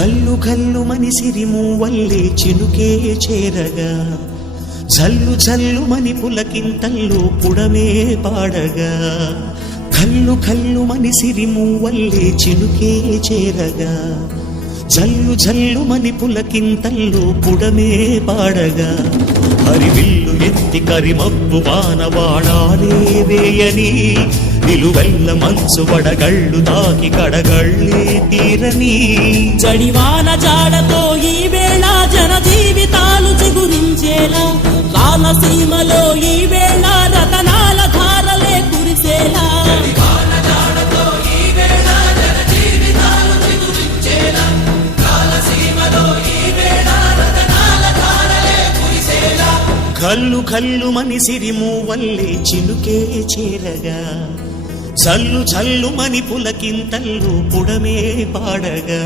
కల్లు కల్లు మని సిరిమూవల్లే చినుకే చేరగా జల్లు జల్లు మని పులకింతల్లో పుడమే పాడగా కల్లు కల్లు మని సిరిమూవల్లే చినుకే చేరగా జల్లు జల్లు మని పులకింతల్లో పుడమే పాడగా హరివిల్లు ఎత్తి కరిమబ్బు వానవాడాలే వేయని నిలువెల్ల మనసు వడగళ్ళు తాకి కడగళ్ళే తీరని జడివాన జాడతో ఈ వేళ జన జీవితాలు చిగురించేలా రాలసీమలో ఈ వేళ రతనాల ధారలే కురిసేలా కల్లు కల్లు మని సిరిమూవల్లే చినుకే చేరగా జల్లు జల్లు మని పులకింతల్లు పుడమే పాడగా